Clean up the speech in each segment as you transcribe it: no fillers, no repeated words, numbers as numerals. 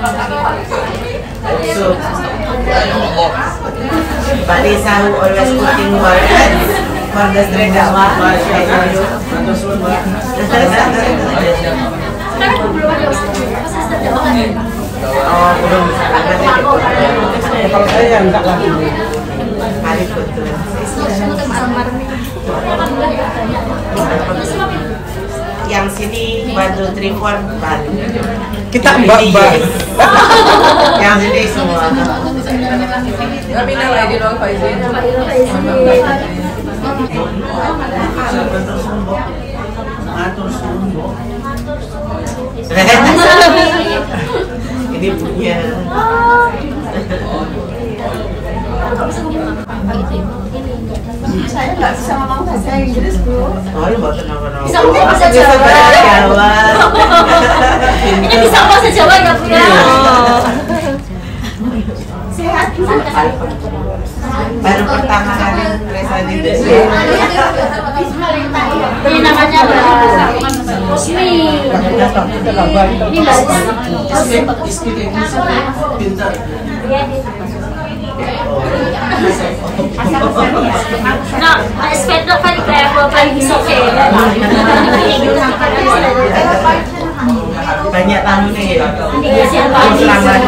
So, Pak Desa who always putting work for the street dakwah. Sekarang belum ada Ustaz dakwah kan? Oh, belum. Kalau saya enggak lagi. Arif betul. Yang sini bantu 3-4 Bali. Kita mbak-mbak. Yang sini semua. Kami lagi doang Faizin. Ini punya. Saya nggak bisa ngomong bahasa Inggris, Bu. Oh, lu mau kenapa-kenapa? Bisa ngomong bahasa Jawa. Ini bisa bahasa Jawa nggak punya? Sehat, Bu. Baru pertama kali Reza di Desa. Ini namanya Mbak Rosmi. Ini Mbak No, I expect not very clever, but it's okay. Banyak tamu nih ya. Selamat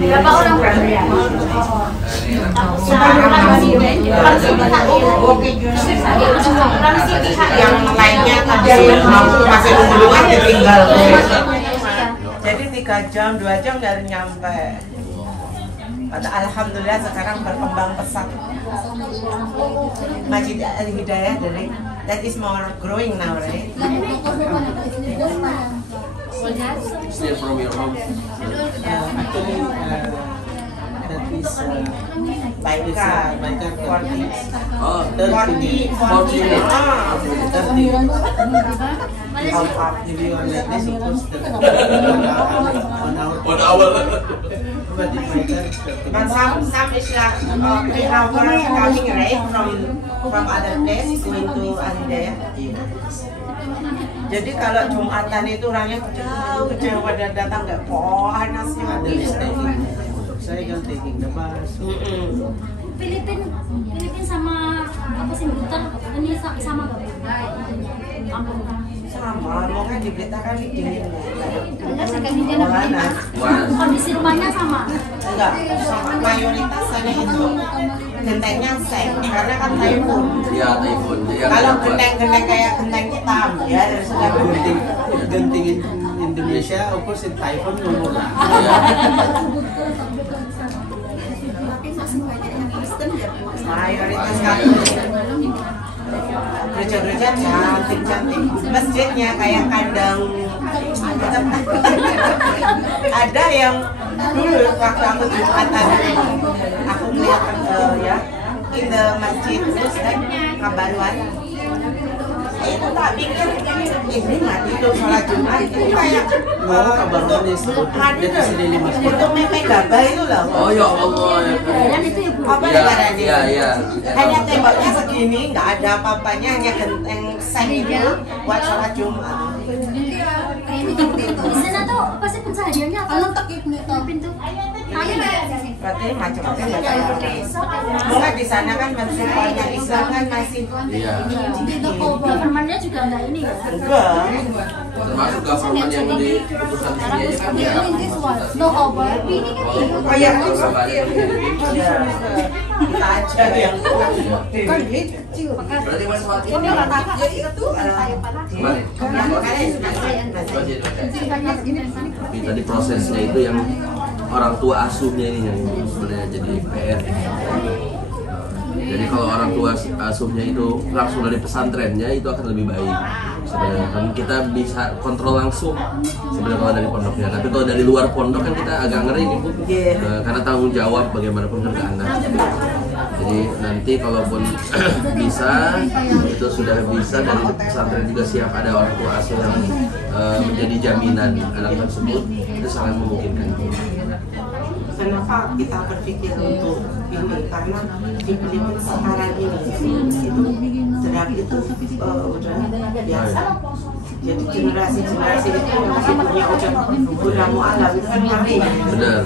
berapa orang? Yang lainnya masih duluan ditinggal. Jadi 3 jam, 2 jam dari nyampe. Alhamdulillah sekarang berkembang pesat. Masjid Al-Hidayah dari that is more growing now, right? Still from your home. Actually, that is Baika, 40. Oh, 40. 40. If you are like this, of course, the 1 hour. But in my car, But some is like 3 hours coming right from other place going to Al-Hidayah. Jadi kalau Jumatan itu orangnya jauh pada datang nggak panas sih. ada is taking, untuk saya kan taking the bus. Filipin sama apa sih Buter ini sama nggak? Ampun. Sama, mau kan diberitakan dingin. Panas. Kondisi rumahnya sama. Enggak, sama mayoritas sana itu gentengnya seng, karena kan typhoon. Ya, typhoon. Kalau genteng-genteng kayak genteng hitam, ya dari sudah Genting, genting in Indonesia, of course in typhoon murah. mayoritas kan. Gereja-gereja cantik-cantik, masjidnya kayak kandang. Ada yang dulu waktu aku Jumatan, aku melihat ya in the masjid terus kan kabaruan. Itu tak pikir ini mati itu sholat Jumat itu kayak Kabarnya itu meme gabah itu loh. Oh ya Allah. Dan itu ya Bu. Apa Ya, negaranya? ya, ya. Hanya temboknya segini, nggak ada apa-apanya, hanya genteng seng itu buat sholat Jumat. Di sana tuh pasti pencahariannya apa? Pintu. Berarti macam-macam ya kayak. Mungkin di sana kan mensupportnya Islam kan masih. Iya. Governmentnya juga enggak ini ya? Enggak. Termasuk government yang diputuskan di sini aja kan ya. No over. Ini kan Oh iya, iya. Kita aja yang Berarti Mas Fatih ini tadi prosesnya itu yang orang tua asuhnya ini yang sebenarnya jadi PR. Jadi kalau orang tua asuhnya itu langsung dari pesantrennya itu akan lebih baik. Sebenarnya kan kita bisa kontrol langsung sebenarnya kalau dari pondoknya. Tapi kalau dari luar pondok kan kita agak ngeri nih, karena tanggung jawab bagaimanapun kan ke anak. Jadi nanti kalaupun bisa itu sudah bisa dari pesantren juga siap ada orang tua asuh yang menjadi jaminan anak tersebut, itu sangat memungkinkan. kenapa kita berpikir untuk ini? Karena di Filipina sekarang ini itu drug itu udah biasa. Jadi generasi itu masih udah mualaf itu kan ngeri. Benar.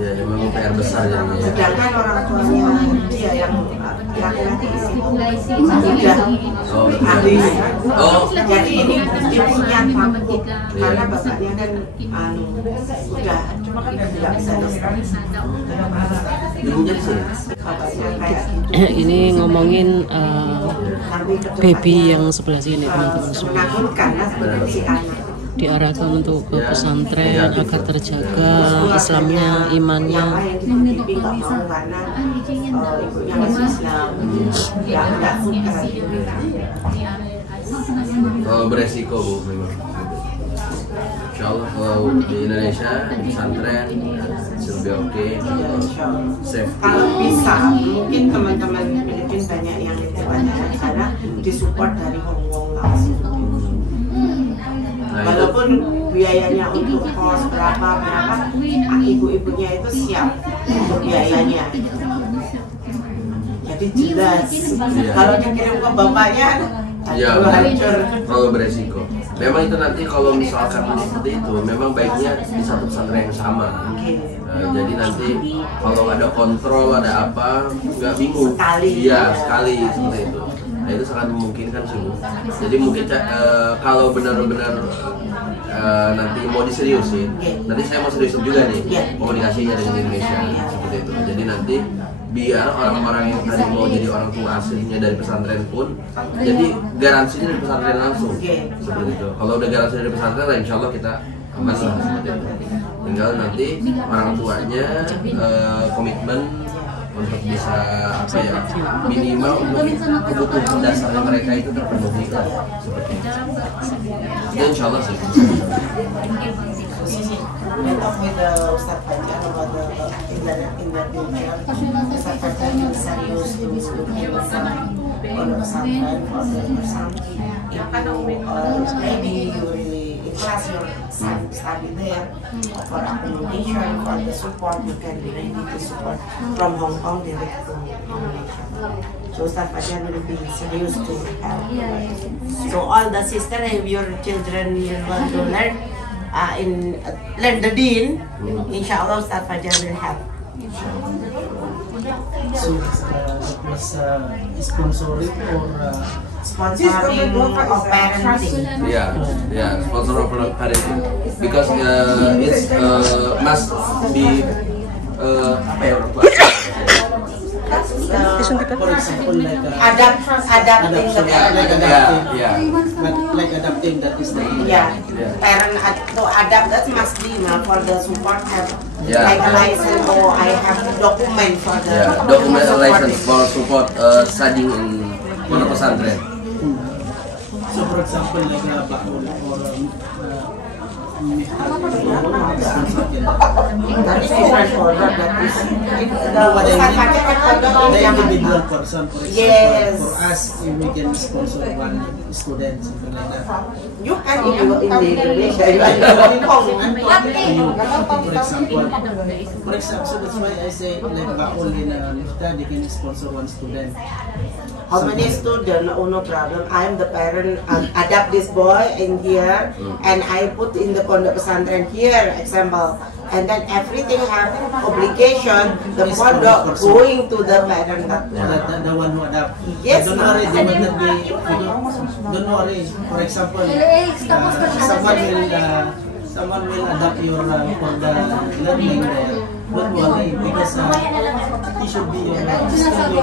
Ya, memang PR besar jadinya. Sedangkan orang tuanya dia yang laki-laki di situ sudah ahli. Jadi ini ibunya takut karena bapaknya kan udah tidak bisa listrik. Ibunya di sini. Bapaknya kayak gitu. Ini ngomongin Tapi kedepannya baby yang sebelah sini teman-teman semua. menakutkan lah seperti si anak. Diarahkan untuk ke pesantren agar terjaga Islamnya, imannya. Tapi nggak mau karena ibunya masih Islam, nggak suka. Kalau beresiko Bu memang. Insya Allah kalau di Indonesia di pesantren lebih oke, safe. Kalau bisa, mungkin teman-teman Filipina banyak yang banyak di sana disupport dari Hong Kong langsung. Walaupun biayanya untuk kos berapa, ibu-ibunya itu siap untuk biayanya. Jadi jelas, kalau dikirim ke bapaknya, Ya, hancur. kalau beresiko. Memang itu nanti kalau misalkan seperti itu, memang baiknya di satu pesantren yang sama. Jadi nanti kalau ada kontrol, ada apa, nggak bingung. Iya, sekali seperti itu. Nah itu sangat memungkinkan sih Bu. Jadi mungkin kalau benar-benar nanti mau diseriusin, nanti saya mau seriusin juga nih komunikasinya dengan Indonesia seperti itu. Jadi nanti biar orang-orang yang tadi mau jadi orang tua aslinya dari pesantren pun jadi garansinya dari pesantren langsung seperti itu. Kalau udah garansi dari pesantren, insya Allah kita aman lah seperti itu. Tinggal nanti orang tuanya komitmen untuk bisa apa ya, minimal untuk kebutuhan dasarnya mereka itu terpenuhi lah seperti itu. Ya insya Allah sih. I talk with Ustaz Fajar about in the future. Ustaz Fajar is serious to looking on the pesantren for the son. Maybe you really ikhlas your son study there for accommodation, for the support. You can be ready to support from Hong Kong direct to Indonesia. So Ustaz Fajar will be serious to help. So all the sisters, if your children will want to learn the deen, inshallah Ustaz Fajar will help. So was sponsoring or Sponsoring of parenting. Yeah, sponsor of parenting because it's must be apa ya orang tua. for example like Adapting the parent. like adapting that is the Parent to adapt that must be for the support have like a license or I have to document for the document license for support studying in pondok pesantren. So for example like Baul or that is different for that is Ustaz Fajar the individual person, for example, Yes. for us if we can sponsor one student, something like that. you can in Indonesia you are in Hong Kong. For example, so that's why I say like Baul in Mifta, they can sponsor one student. How many students? Oh, no problem. I am the parent. Adapt this boy in here, and I put in the pondok pesantren here. Example, and then everything have obligation. The pondok going to the parent. The one who adapt. Yes, Don't worry, they will not be. Don't worry. For example, someone will adapt your for the learning there. Don't worry, because he should be your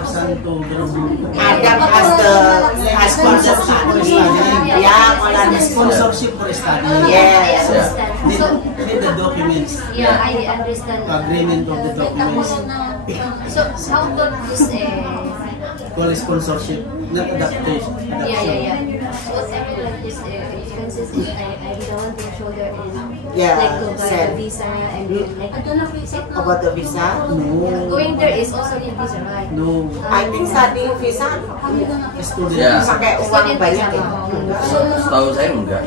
son to grow. Adapt as sponsorship for studying. Yeah, all The sponsorship for studying. Yes. Need the documents. Yeah, I understand. Agreement of the documents. So how about this? Call sponsorship, not adaptation. Yeah. So like this expenses, I don't want to shoulder and like go buy same. a visa and like About the visa? No. going there is also need visa, right? No. I think studying visa Student. Yeah. pakai uang banyak ya. Setahu saya enggak.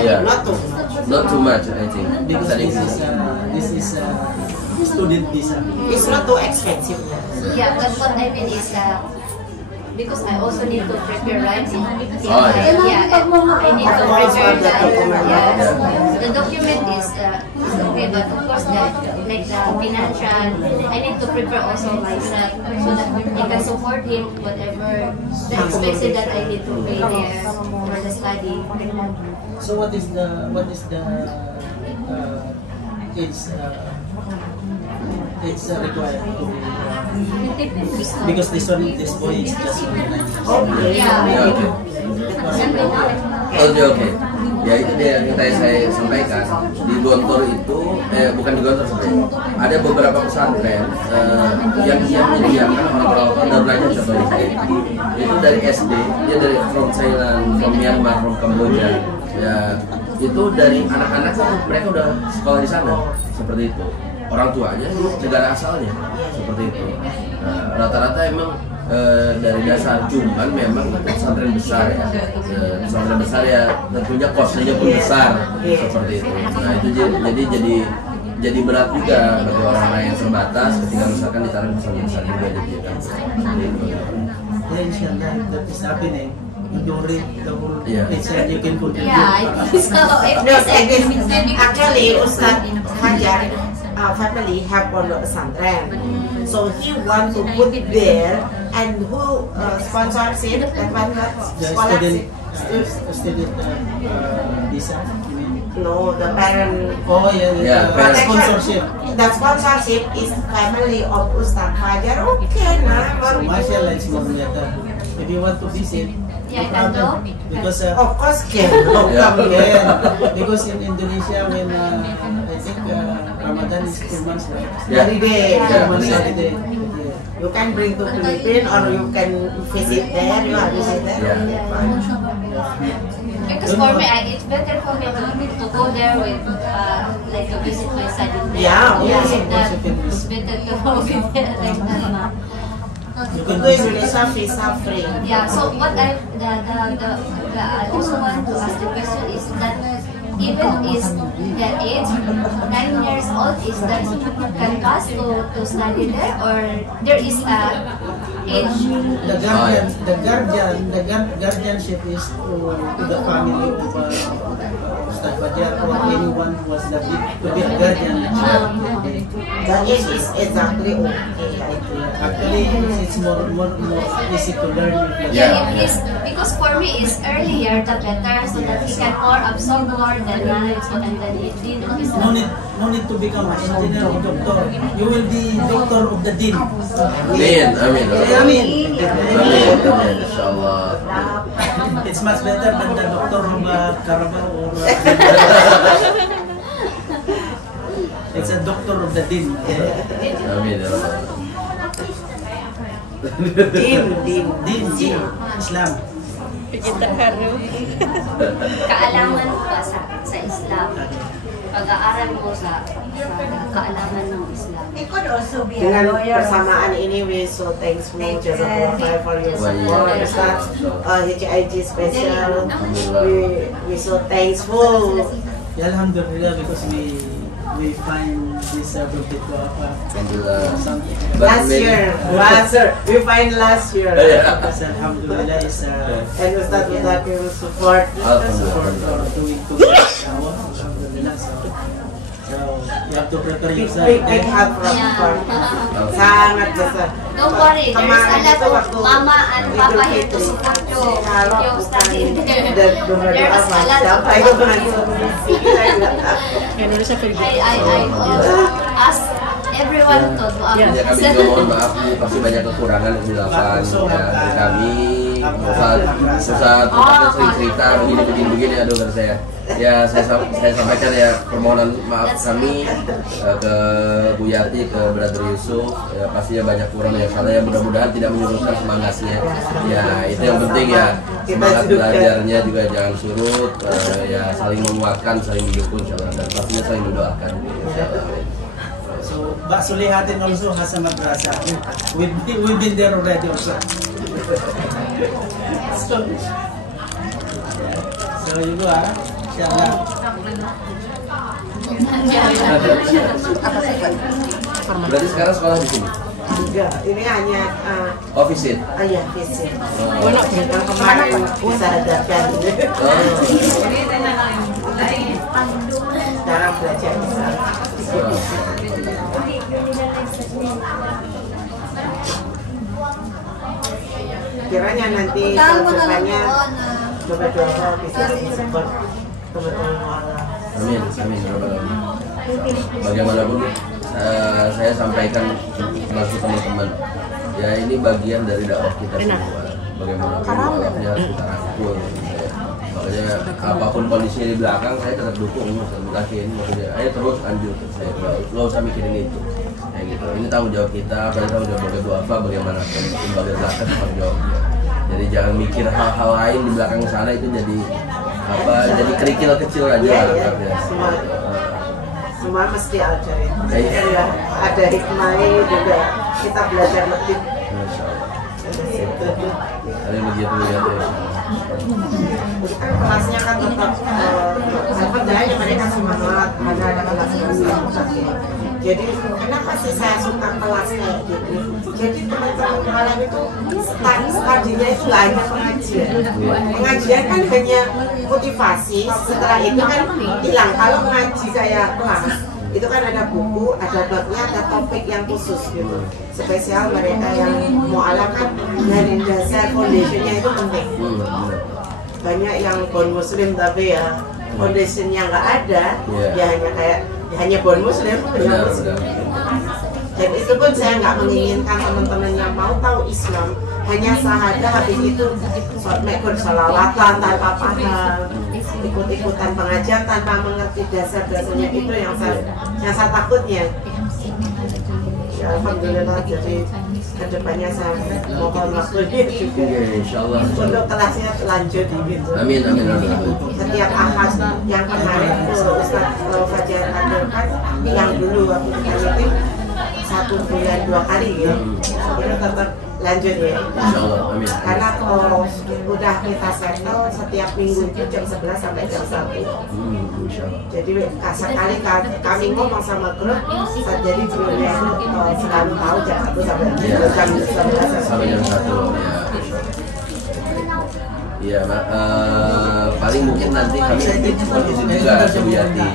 Yeah. Not too much. Not too much I think. Because Studying this this is student visa. It's not too expensive. Yeah, but what I mean is because I also need to prepare writing. yeah. I need to prepare the document is okay, but of course the financial, I need to prepare also myself so that I can support him whatever the expenses that I need to pay there for the study. So what is the it's required to be because this boy is just 9 years old. Yeah. Oke. Ya itu dia yang tadi saya sampaikan di Gontor itu, bukan di Gontor sebenarnya. Ada beberapa pesantren yang menyediakan orang-orang udah belajar contohnya itu dari SD, dia dari from Thailand, from Myanmar, from Kamboja. Ya itu dari anak-anak mereka udah sekolah di sana seperti itu. Orang tuanya negara asalnya seperti itu. Nah, rata-rata emang dari dasar, cuman memang pesantren besar ya, pesantren besar ya tentunya kosnya pun besar seperti itu. Nah itu jadi berat juga bagi orang-orang yang terbatas ketika misalkan ditaruh pesantren besar juga gitu kan. Yeah, inshallah that is happening. You don't read the whole picture, you can put it. Yeah, I think so. Actually, Ustaz Fajar family have pondok pesantren, so he want to put there, and who sponsorship that one scholarship? Student visa. No, the parent. Oh yeah. Sponsorship. The sponsorship is family of Ustaz Fajar. Okay, nah. So mashallah, it's more better. If you want to visit, Yeah, I can go. because Of course, can. because in Indonesia when I think Ramadan is 2 months, right? Holiday. 2 months holiday. You can bring to Philippines or you can visit there. You have visit there. Because for me, it's better for me to go there with like to visit my study there. Yeah, It's better to go with there like that. You Go can Indonesia visa free. Yeah. So what I also want to ask the question is that even is the age 9 years old is that can pass to study there, or there is a age? The guardianship is to the family of Ustaz Fajar or anyone who was the guardian. The age is exactly okay. Actually, it's more easy to learn. Yeah, it is, because for me it's earlier the better, so that he can more absorb more the knowledge and the deen of Islam. No need to become an engineer or doctor. You will be doctor of the deen. Amin, insyaallah. It's much better than the doctor of Carabao or it's a doctor of the deen. Amin. Deen, Islam. Kaalaman pa sa Islam. Pag-aaral mo sa kaalaman ng Islam. It could also be a Dengan lawyer. persamaan ini, we so thankful Jazakallah for your support. Ustaz HIG special. We so thankful. Ya, alhamdulillah, because we find this birthday to something. Last year, we find last year. Because alhamdulillah is And Ustaz will support. support or doing to alhamdulillah. So you have to prepare yourself. Big help from sangat besar. Don't worry, there is a Kemarin lot itu of waktu mama and papa here to support you. You study there. There is a lot of I ask everyone to do Ya kami juga mohon maaf, ini pasti banyak kekurangan yang dilakukan ya, dari kami. Ustaz sering cerita begini, aduh kan saya. Ya saya sampaikan ya permohonan maaf kami ke Bu Yati, ke Brother Yusuf. Ya pastinya banyak kurang yang salah, ya mudah-mudahan tidak menyurutkan semangatnya. Ya itu yang penting ya, semangat belajarnya juga jangan surut. Ya saling menguatkan, saling mendukung dan pastinya saling mendoakan. So Mbak Sulihatin also has a madrasah. We've been there already also. So you go, inshallah. Berarti sekarang sekolah di sini? Enggak, ini hanya Visit? iya, visit. Yang kemarin bisa hadapan. Sekarang belajar bisa. Kiranya nanti depannya doa bisa support teman-teman mualaf. Amin, amin. Bagaimanapun saya sampaikan kepada teman-teman, ya ini bagian dari dakwah kita semua. Bagaimanapun mualafnya harus kita rangkul. Makanya apapun kondisinya di belakang, saya tetap dukung, yakin. Maksudnya, ayo terus lanjut. Saya nggak usah mikirin itu. Kayak gitu. Ini tanggung jawab kita, apalagi tanggung jawab sebagai duafa, bagaimanapun lembaga zakat tanggung jawabnya. Jadi jangan mikir hal-hal lain di belakang sana, itu jadi apa? Jadi kerikil kecil aja lah. Semua mesti ada itu. Ya, ada hikmahnya juga. Kita belajar lebih. Masya Allah. Kalian begitu ya. Kan kelasnya kan tetap alhamdulillah mereka semangat, ada kelas jadi kenapa sih saya suka kelas kayak gitu? Jadi teman-teman malam itu studinya itu hanya pengajian. Pengajian kan hanya motivasi, setelah itu kan hilang. Kalau ngaji kayak kelas itu kan ada buku, ada dotnya, ada topik yang khusus gitu. Spesial mereka yang mualaf kan dari dasar foundationnya itu penting. Banyak yang bon muslim tapi ya foundationnya nggak ada, ya hanya kayak hanya bon muslim. Dan itu pun saya nggak menginginkan teman-teman yang mau tahu Islam hanya sahadah habis itu bersalawatan tanpa paham, ikut-ikutan pengajian tanpa mengerti dasar-dasarnya, itu yang saya takutnya. Ya, alhamdulillah, jadi kedepannya saya mohon waktunya juga untuk kelasnya lanjut gitu. Amin, amin, amin. Setiap ahad yang kemarin Ustaz Fajar katakan yang dulu waktu kita meeting 1 bulan 2 kali ya, itu tetap lanjut ya. Insyaallah, amin. Karena kalau udah kita settle setiap minggu itu jam 11 sampai jam 1. Jadi sekali kami ngomong sama grup, jadi grupnya itu selalu tahu jam 1 sampai jam 11 sampai jam 1. Iya, paling mungkin nanti kami mohon izin juga Bu Yati.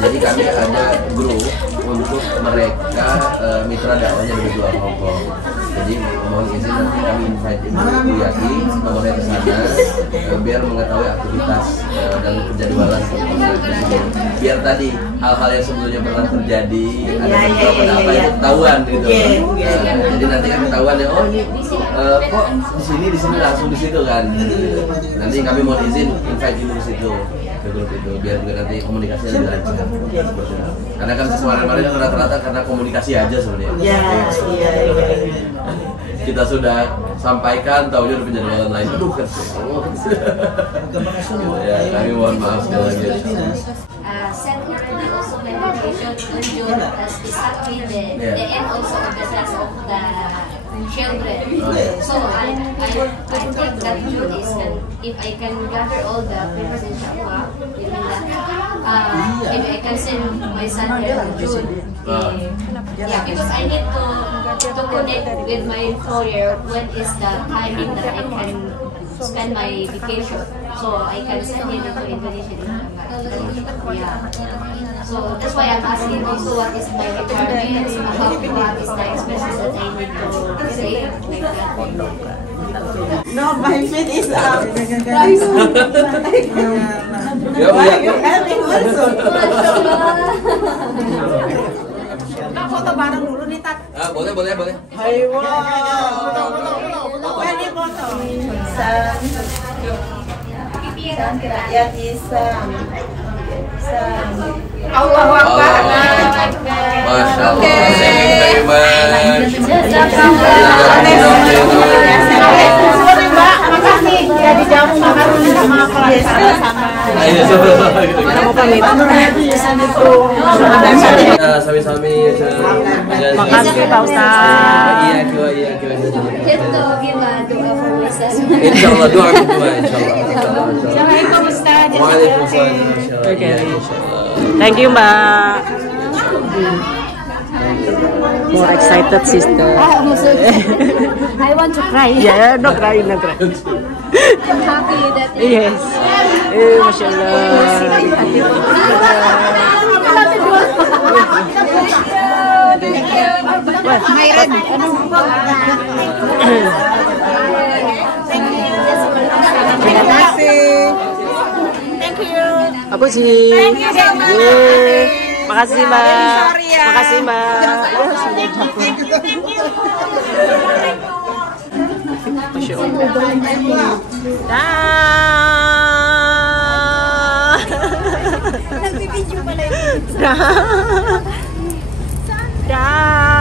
Jadi kami ada grup untuk mereka mitra dakwahnya dari luar Hongkong. Jadi mohon izin nanti kami invite Bu Yati nomornya ke sana biar mengetahui aktivitas dan penjadwalan di sini. Biar tadi hal-hal yang sebelumnya pernah terjadi ada apa itu ketahuan gitu. Jadi nanti kan ketahuan ya, oh ini kok di sini langsung di situ kan. Nanti kami mau izin invite dulu ke situ, ke grup itu, biar juga nanti komunikasinya lebih lancar. Karena kan kemarin-kemarin kan rata-rata karena komunikasi aja sebenarnya. Iya. Kita sudah sampaikan, tahunya udah penjadwalan lain. Aduh kan. Ya, kami mohon maaf sekali lagi. Sent already also medication to June as exactly the end also of the class of the children. So I think that June is if I can gather all the papers in Shakwa, maybe I can send my son there in June. Yeah, because I need to connect with my employer when is the timing that I can spend my vacation. So I can send him to Indonesia. Yeah. So that's why I'm asking also what is my requirements, what is the expenses that I need to say, like that. No, my feet is up. Ya, You having also. Kita foto bareng dulu nih, Tat. Boleh. Hai, Ini foto. Ya bisa. Allahu Akbar. Masya Allah. Sorry, Mbak. Makasih. Ya dijamu makan sama kelas sama. Mau pamit. Sami-sami. Makasih Pak Ustaz. Iya. Kita give a doa for Mrs. Insyaallah doa insyaAllah. Assalamualaikum Ustaz. Waalaikumsalam. Insyaallah. Thank you, Mbak. More excited, sister. I want to cry. Yeah, no cry, no cry. I'm happy that Yes. Masya Terima kasih. Thank you. Aku sih. Thank you so much. Makasih, Mbak. Sorry ya. Makasih, Mbak. Masya Allah. Dah. Dah.